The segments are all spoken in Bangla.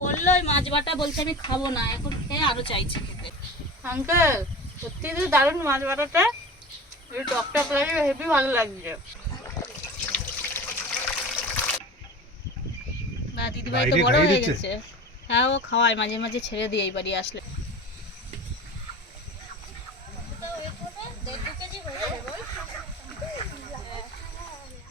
বললো ওই মাছ বাটা, বলছে আমি খাবো না, এখন খেয়ে আরো চাইছে খেতে। আঙ্কেল সত্যি তো দারুণ মাছ বাটাটা, ওই টক টক লাগে, হেভি ভালো লাগছে। না দিদিভাই তো বড় হয়ে গেছে। হ্যাঁ ও খাওয়ায় মাঝে মাঝে, ছেড়ে দিয়ে এই বাড়ি আসলে।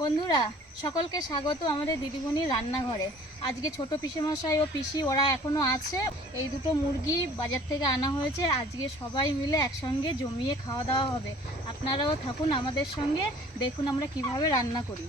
বন্ধুরা সকলকে স্বাগত আমাদের দিদিমণির রান্নাঘরে। আজকে ছোট পিসেমশাই ও পিসি ওরা এখনো আছে। এই দুটো মুরগি বাজার থেকে আনা হয়েছে, আজকে সবাই মিলে একসঙ্গে জমিয়ে খাওয়া দাওয়া হবে। আপনারাও থাকুন আমাদের সঙ্গে, দেখুন আমরা কিভাবে রান্না করি।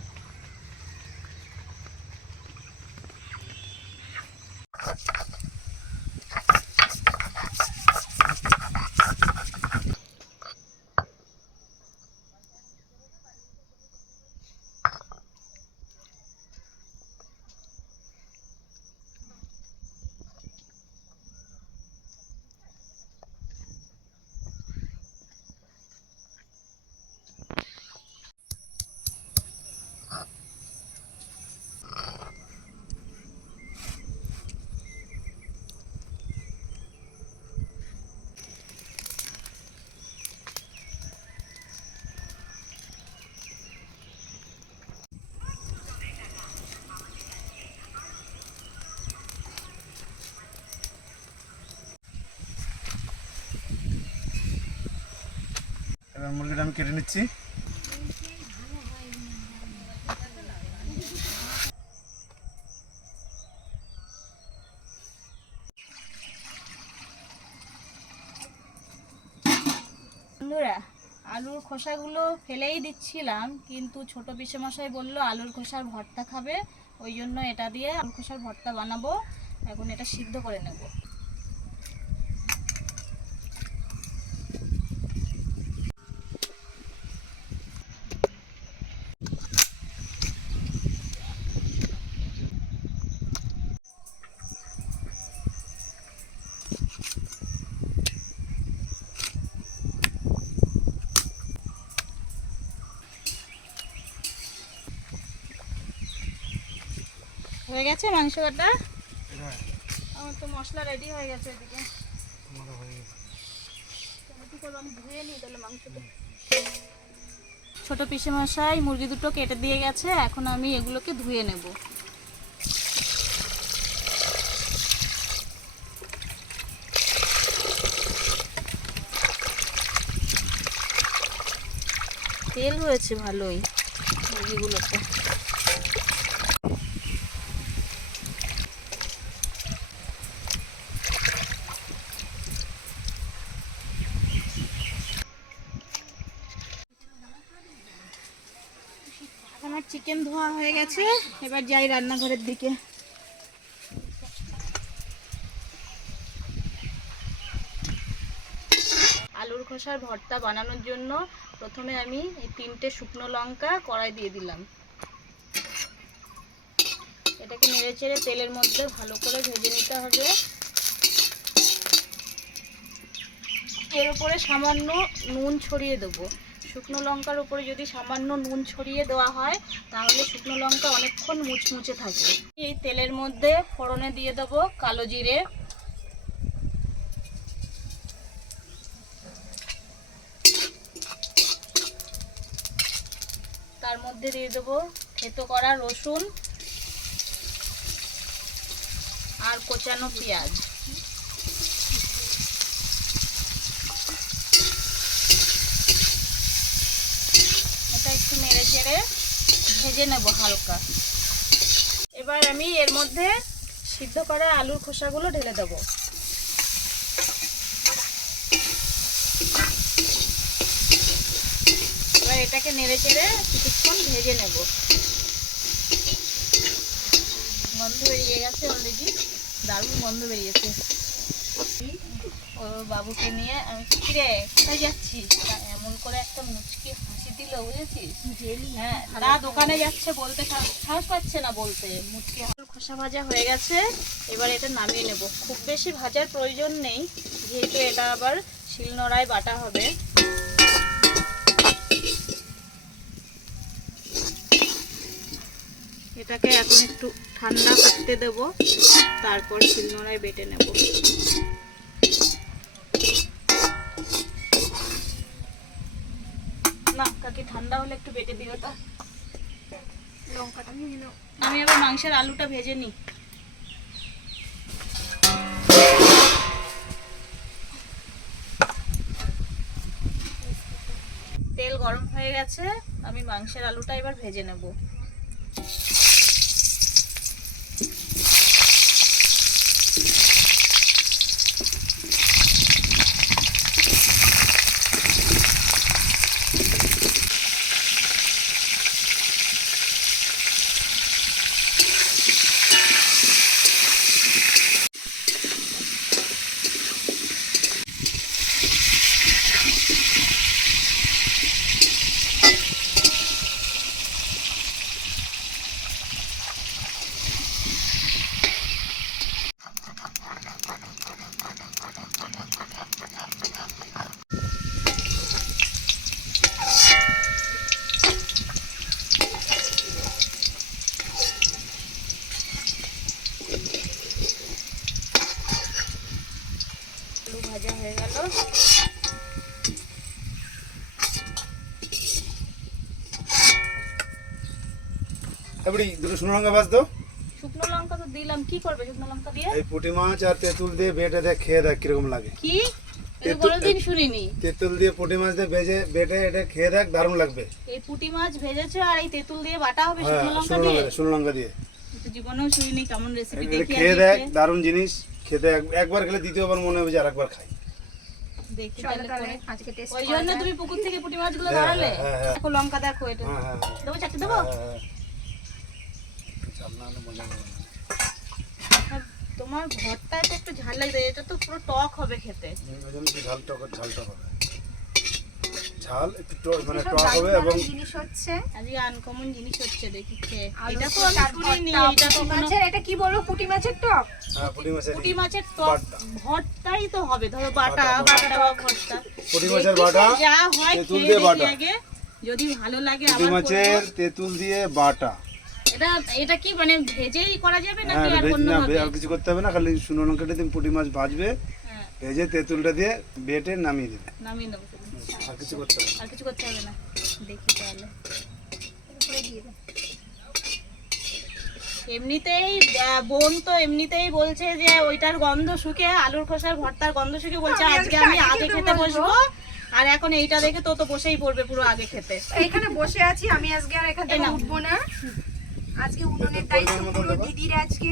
এবার মুরগিটা আমি কেটে নিচ্ছি। বন্ধুরা আলুর খোসাগুলো ফেলেই দিচ্ছিলাম, কিন্তু ছোট পিসেমশাই বললো আলুর খোসার ভর্তা খাবে, ওই জন্য এটা দিয়ে আলুর খোসার ভর্তা বানাবো। এখন এটা সিদ্ধ করে নেব। হয়ে গেছে মাংস কাটা, আমার তো মশলা রেডি হয়ে গেছে। এদিকে আমি ধুয়ে নিই তাহলে মাংসটা। ছোট পিসেমশাই মুরগি দুটো কেটে দিয়ে গেছে, এখন আমি এগুলোকে ধুয়ে নেব। তেল হয়েছে ভালোই মুরগিগুলোতে। আমার চিকেন ধোয়া হয়ে গেছে, এবার যাই রান্নাঘরের দিকে। আলুর খোসার ভর্তা বানানোর জন্য প্রথমে আমি এই 3টে শুকনো লঙ্কা কড়াই দিয়ে দিলাম। এটাকে নেড়ে চেড়ে তেলের মধ্যে ভালো করে ভেজে নিতে হবে। এর উপরে সামান্য নুন ছড়িয়ে দেবো। শুকনো লঙ্কার উপরে যদি সামান্য নুন ছড়িয়ে দেওয়া হয় তাহলে শুকনো লঙ্কা অনেকক্ষণ মুচমুচে থাকে। এই তেলের মধ্যে ফোড়নে দিয়ে দেবো কালো জিরে, তার মধ্যে দিয়ে দেবো থেতো করা রসুন আর কোচানো পেঁয়াজ। এটা একটু নেড়ে চেড়ে ভেজে নেব হালকা। এবার আমি এর মধ্যে সিদ্ধ করা আলুর খোসাগুলো ঢেলে দেবো। এবার এটাকে নেড়ে চেড়ে কিছুক্ষণ ভেজে নেব। গন্ধ বেরিয়ে গেছে অলরেডি, দারুণ গন্ধ বেরিয়েছে। ও বাবুকে নিয়ে আমি কিরে কোথায় যাচ্ছিস, এমন করে একটা মুচকি হাসি দিল বুঝেছিস। হ্যাঁ না দোকানে যাচ্ছে বলতে সাহস পাচ্ছে না বলতে। মুচকি খোসা ভাজা হয়ে গেছে, এবার এটা নামিয়ে নেব। খুব বেশি ভাজার প্রয়োজন নেই, যেহেতু এটা আবার শিলনোড়ায় বাটা হবে। এটাকে এখন একটু ঠান্ডা করতে দেব, তারপর শিলনোড়ায় বেটে নেব। না কাকি, ঠান্ডা হলে একটু বেটে দিও তো। লঙ্কাটা নিয়ে নাও। আমি আবার মাংসের আলুটা ভেজে নিই। তেল গরম হয়ে গেছে, আমি মাংসের আলুটা এবার ভেজে নেব। আলু ভাজা হয়ে গেল। এবারে দুটো শুকনো লঙ্কা ভাজ দাও। শুকনো লঙ্কা তো দিলাম, কি করবে শুকনো লঙ্কা দিয়ে? এই পুঁটি মাছ আর তেঁতুল দিয়ে বেটে দেখ, খেয়ে দেখ কিরকম লাগে। কি কোনোদিন শুনিনি। তেঁতুল দিয়ে পুঁটি মাছ দিয়ে ভেজে বেটে এটা খেয়ে দেখ, দারুণ লাগবে। এই পুঁটি মাছ ভেজেছো আর এই তেঁতুল দিয়ে বাটা হবে হ্যাঁ, শুকনো লঙ্কা দিয়ে? শুকনো লঙ্কা দিয়ে তো জীবনেও শুনিনি, কেমন রেসিপি এটা দেখি খেয়ে দেখ, দারুণ জিনিস। খেতে একবার খেলে দ্বিতীয়বার মনে হবে যে আরেকবার খাই। দেখি চলো তাহলে তাহলে করে। আজকে টেস্ট ওই জন্য তুমি পুকুর থেকে পুঁটি মাছগুলো হ্যাঁ, ধরালে? হ্যাঁ, হ্যাঁ। দেখো লঙ্কা, দেখো এটা হ্যাঁ হ্যাঁ হ্যাঁ, দেবো, চারটে দেবো। হ্যাঁ, হ্যাঁ। চাপ না হলে মজা হবে না। আর তোমার ভর্তায় তো একটু ঝাল লাগবে, এটা তো পুরো টক হবে খেতে। ওই জন্য একটু ঝাল টক হবে। ঝাল একটু মানে টক হবে এবং জিনিস হচ্ছে আজকে আনকমন জিনিস হচ্ছে দেখি খেয়ে। আলু এটা তো আমি পোস্তার শুনিনি, ভর্তা, এটা তো পুঁটি কোনো মাছের, এটা কি বলো, পুঁটি মাছের টক? হ্যাঁ পুঁটি মাছের পুঁটি মাছের টক বাটা। ভর্তাই তো হবে, ধরো বাটা বাটা, বাটা বা ভর্তা। পুঁটি মাছের দেখি বাটা, যা হয় তেঁতুল খেয়ে দিয়ে দেখি বাটা। আগে, যদি ভালো লাগে পুঁটি আবার মাছের করবো। তেঁতুল দিয়ে বাটা। এটা এটা কি মানে ভেজেই করা যাবে হ্যাঁ, নাকি আর অন্য না ভাবে? আর কিছু করতে হবে না, খালি শুকনো লঙ্কাটা দিয়ে পুঁটি মাছ ভাজবে, হ্যাঁ, ভেজে তেঁতুলটা দিয়ে বেটে নামিয়ে দেবে। নামিয়ে নেবো শুধু। আর কিছু করতে হবে না। আর কিছু করতে হবে না, দেখি তাহলে। উপরে দিয়ে দাও। এমনিতেই বোন তো এমনিতেই বলছে যে ওইটার গন্ধ শুকে, আলুর খোসার ভর্তার গন্ধ শুকে বলছে আমি আজকে আজকে আমি আগে আগে খেতে খেতে বসবো। বসবো। আর এখন এইটা দেখে তো তো বসেই পড়বে পুরো আগে খেতে। এইখানে বসে আছি আমি, আজকে আর এখান এই থেকে নাও। উঠবো না। আজকে উঠোনের দায়িত্ব পুরো দিদির আজকে।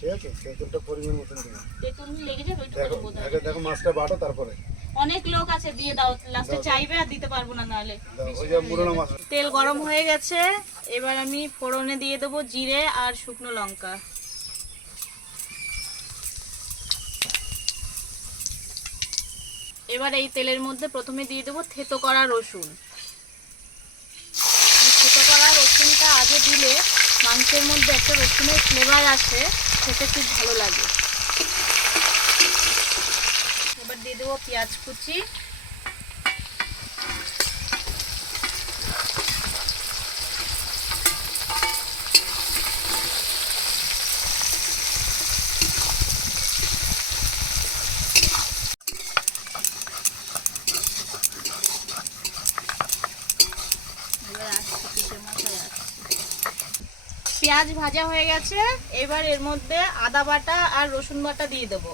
ঠিক আছে, তেঁতুলটা পরিমাণ মতন দিবে। তেঁতুল লেগে যাবে ওইটুকু দেখো বোধ হয়। আগে দেখো মাছটা বাটো, তারপরে অনেক লোক আছে, দিয়ে দাও, লাস্টে চাইবে আর দিতে পারবো না নাহলে। দাও। ওই যে মুরোলা মাছ। তেল গরম হয়ে গেছে, এবার আমি ফোড়নে দিয়ে দেবো জিরে আর শুকনো লঙ্কা। এবার এই তেলের মধ্যে প্রথমে দিয়ে দেবো থেতো করা রসুন। এই থেতো করা রসুনটা আগে দিলে মাংসের মধ্যে একটা রসুনের ফ্লেভার আসে, খেতে খুব ভালো লাগে। এবার দিয়ে দেবো পেঁয়াজ কুচি। পেঁয়াজ ভাজা হয়ে গেছে, এবার এর মধ্যে আদা বাটা আর রসুন বাটা দিয়ে দেবো।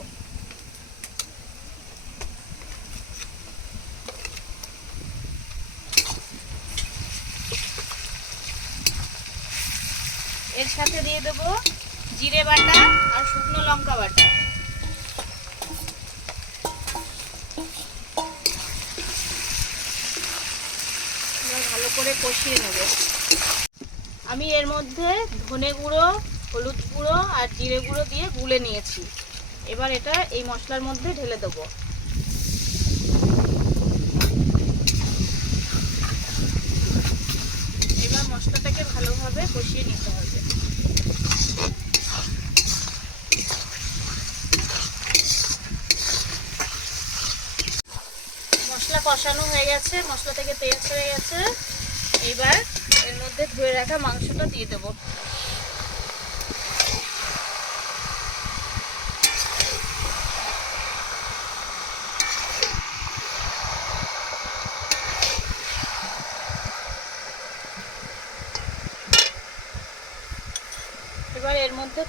এর সাথে দিয়ে দেবো জিরে বাটা আর শুকনো লঙ্কা বাটা। এবার ভালো করে কষিয়ে নেব। আমি এর মধ্যে ধনে গুঁড়ো, হলুদ গুঁড়ো আর জিরে গুঁড়ো দিয়ে গুলে নিয়েছি। এবার এটা এই মশলার মধ্যে ঢেলে দেবো। এবার মশলাটাকে ভালোভাবে কষিয়ে নিতে হবে। মশলা কষানো হয়ে গেছে, মশলা থেকে তেল ছেড়ে গেছে। এবার এর মধ্যে ধুয়ে রাখা মাংসটা দিয়ে দেবো।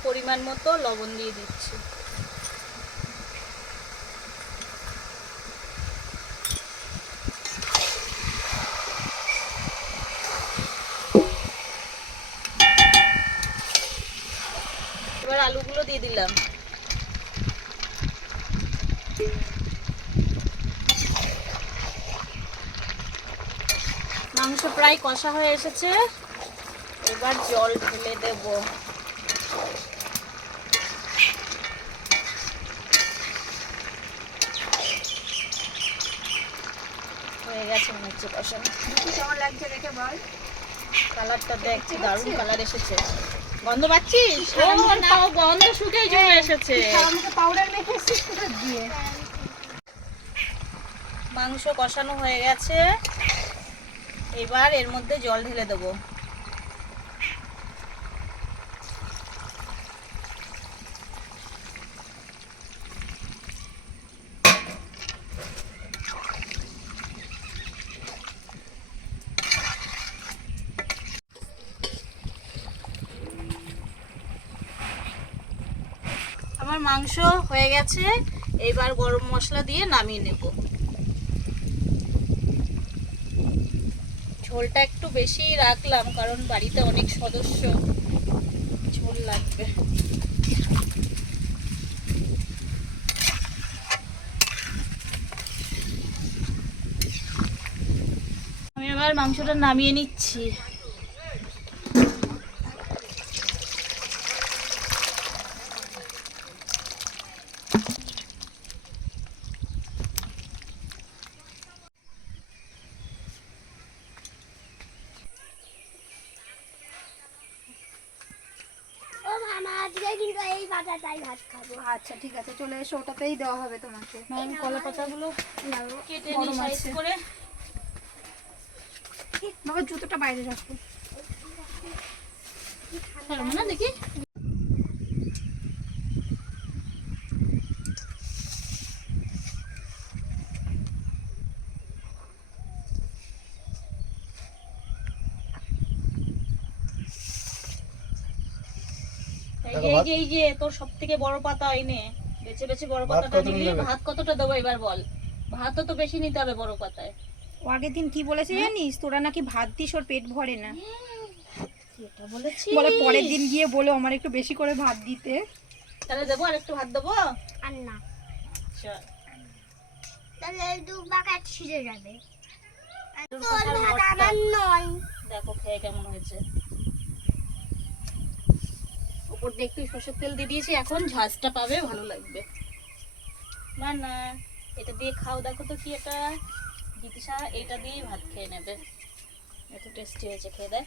পরিমাণ মতো লবণ দিয়ে দিচ্ছি। এবার আলুগুলো দিয়ে দিলাম। মাংস প্রায় কষা হয়ে এসেছে, এবার জল ঢেলে দেব। হয়ে গেছে মনে হচ্ছে কষানো। কেমন লাগছে দেখে বল। কালারটা দেখ কি দারুণ কালার এসেছে। গন্ধ পাচ্ছিস? ও না, ও গন্ধ শুকেই চলে এসেছে। আমাকে পাউডার মেখে এসেছিস কোথা দিয়ে? মাংস কষানো হয়ে গেছে, এবার এর মধ্যে জল ঢেলে দেবো। আমার মাংস হয়ে গেছে, এবার গরম মশলা দিয়ে নামিয়ে নেব। ঝোলটা একটু বেশি রাখলাম কারণ বাড়িতে অনেক সদস্য, ঝোল লাগবে। আমি এবার মাংসটা নামিয়ে নিচ্ছি। আচ্ছা ঠিক আছে, চলে এসো, ওটাতেই দেওয়া হবে তোমাকে। কলা পাতাগুলো কেটে বড় নিই সাইজ মাছে। করে। বাবা জুতোটা বাইরে রাখো। ছাড়বো না দেখি। এই যে তোর সব থেকে বড় পাতা এনে বেছে বেছে বড় পাতাটা নিবি। ভাত কতটা দেবো এবার বল? ভাতও তো বেশি নিতে হবে বড় পাতায়। ও আগের দিন কি বলেছে জানিস? তোরা নাকি ভাত দিস ওর পেট ভরে না। এটা বলেছি। বলে পরের দিন গিয়ে বলো আমার একটু বেশি করে ভাত দিতে। তাহলে দেবো আর একটু ভাত দেবো। আর না, আচ্ছা, তাহলে দু বাকাত ছিঁড়ে যাবে। তোর তোর কথার ভাত মতটা আমার নয়। দেখো খেয়ে কেমন হয়েছে। উপর দিয়ে একটু সরষের তেল দিয়ে দিয়েছি, এখন ঝাঁজটা পাবে, ভালো লাগবে। না না, এটা দিয়ে খাও, দেখো তো কি এটা গীতিশা, এটা দিয়ে ভাত খেয়ে নেবে। এত টেস্টি হয়েছে, খেয়ে দেখ।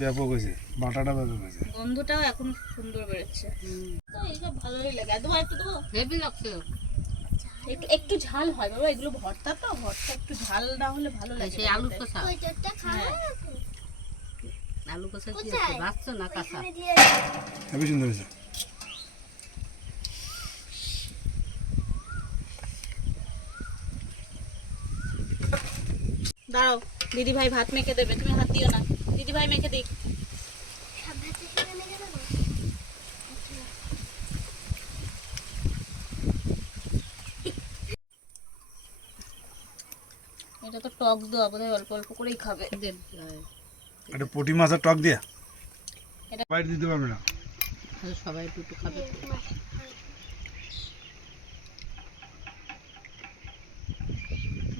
ব্যাপক হয়েছে, বাটাটা ব্যাপক হয়েছে। গন্ধটাও এখন সুন্দর বেরোচ্ছে। তো এইসব ভালোই লাগে। দেবো একটু, দেবো হেভি লাগছে। একটু একটু ঝাল হয় বাবা, এগুলো ভর্তা তো, ভর্তা একটু ঝাল না হলে ভালো লাগে। সেই আলু কষা, ওই তোরটা খাওয়া আলু কষা কি কোথায়? আছে? বাচ্চা না কাঁচা? এখানে দিয়ে হেবি সুন্দর হয়েছে। দাঁড়াও, দিদি ভাই ভাত মেখে দেবে, তুমি হাত দিও না, দিদি ভাই মেখে দিক। সব ভাতের সাথে মেখে দেবো। এটা তো টক দেওয়া, বোধহয় অল্প অল্প করেই খাবে। একটা পুঁটি মাছের টক দিয়া এটা- বাইরে দিতে পারবে না। সবাই একটু খাবে।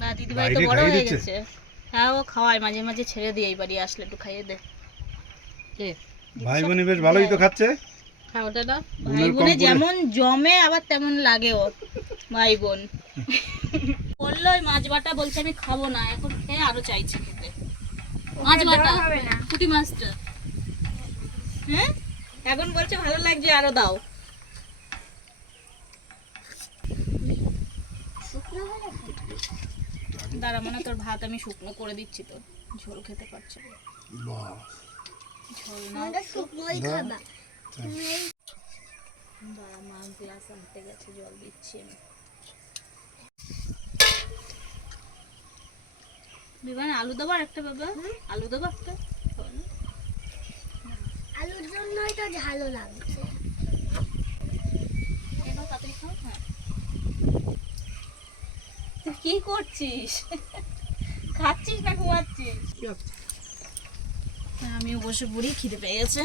না, দিদি ভাই তো বাইরে বড় খাইয়ে হয়ে দিচ্ছে? গেছে। হ্যাঁ, ও খাওয়ায় মাঝে মাঝে, ছেড়ে দিয়ে এই বাড়ি আসলে একটু খাইয়ে দে। ভাই বোনে বেশ ভালোই তো খাচ্ছে। হ্যাঁ ওটা দাও। ভাই বোনের বোনে কম করে। যেমন জমে আবার তেমন লাগে ও ভাই বোন। বললো ওই মাছ বাটা, বলছে আমি খাবো না, এখন খেয়ে আরো চাইছে খেতে মাছ বাটা, হবে না। পুঁটি মাছটা। হ্যাঁ, এখন বলছে ভালো লাগছে, আরো দাও। দাঁড়া, মানে তোর ভাত আমি শুকনো করে দিচ্ছি, তো ঝোল খেতে পারছে না। বাহ, ঝোল না, আমরা শুকনোই দাও। খাবা। তুমি এই দাঁড়া, মা গ্লাস আনতে গেছে, জল দিচ্ছি আমি। বিমান আলু দেবো আর একটা, বাবা আলু দেবো একটা। আলুর জন্য জন্যই তো ঝালও লাগছে। এনো তাড়াতাড়ি খাও। হ্যাঁ, তুই কি করছিস? খাচ্ছিস না ঘুমাচ্ছিস? হ্যাঁ, আমিও বসে পড়ি, খিদে পেয়ে গেছে।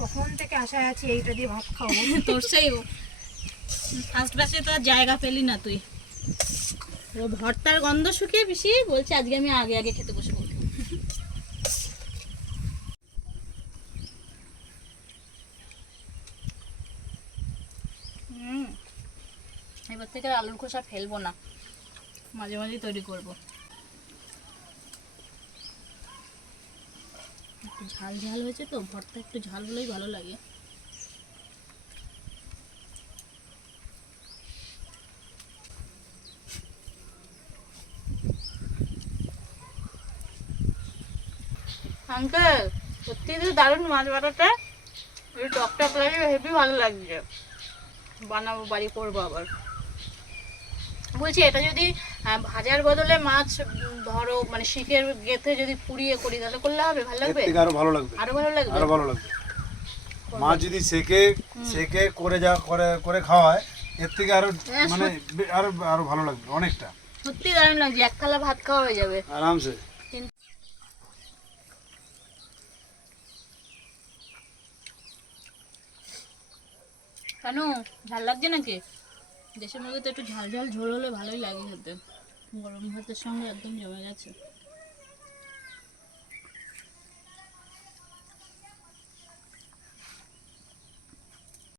কখন থেকে আশায় আছি এইটা দিয়ে ভাত খাবো। তোর সেই ফার্স্ট ব্যাচে তো আর জায়গা পেলি না তুই। ও ভর্তার গন্ধ শুকিয়ে পিসি বলছে আজকে আমি আগে আগে খেতে বসে পড়ি। এবার থেকে আর আলুর খোসা ফেলবো না, মাঝে মাঝে তৈরি করব। একটু ঝাল ঝাল হয়েছে তো, ভর্তা একটু ঝাল হলেই ভালো লাগে। আঙ্কেল সত্যি তো দারুণ মাছ বাটাটা, ওই টক টক লাগে, হেভি ভালো লাগছে। বানাবো, বাড়ি করবো আবার। বলছি এটা যদি ভাজার বদলে মাছ ধরো মানে শিকের গেথে যদি পুড়িয়ে করি তাহলে করলে হবে, ভালো এর লাগবে? থেকে আরো ভালো লাগবে, আরো ভালো লাগবে? আরো ভালো লাগবে। মাছ যদি সেকে সেকে করে যা করে করে খাওয়া হয়, এর থেকে আরো হ্যাঁ, মানে আরো আরো ভালো লাগবে অনেকটা, সত্যি দারুণ লাগছে, এক থালা ভাত খাওয়া হয়ে যাবে। আরামসে। কেন ঝাল লাগছে নাকি? দেশের মুরগি তো একটু ঝাল ঝাল ঝোল হলে ভালোই লাগে খেতে, গরম ভাতের সঙ্গে একদম জমে গেছে।